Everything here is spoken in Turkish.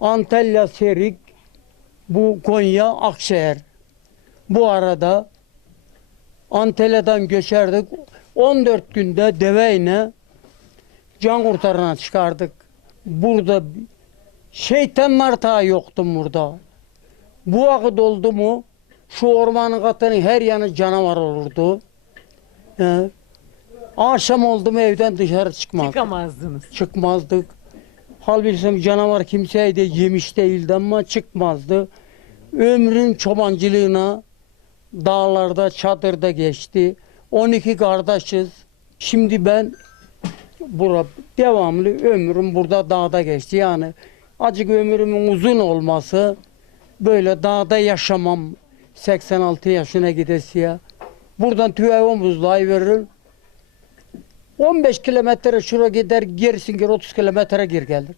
Antalya, Serik, bu Konya, Akşehir. Bu arada Antalya'dan göçerdik. 14 günde deveyle can kurtarına çıkardık. Burada şeytan martağı yoktu burada. Bu vakit oldu mu şu ormanın katının her yanı canavar olurdu. Akşam oldu mu evden dışarı çıkmazdık. Çıkamazdınız. Çıkmazdık. Halbuki canavar kimseyi de yemiş değildi ama çıkmazdı. Ömrüm çobancılığına dağlarda, çadırda geçti. 12 kardeşiz. Şimdi ben devamlı ömrüm burada dağda geçti. Yani acık ömrümün uzun olması, böyle dağda yaşamam, 86 yaşına gidesiye. Buradan tüve omuzluğa veririm. 15 kilometre şuraya gider, gerisin geri 30 kilometre geri gelir.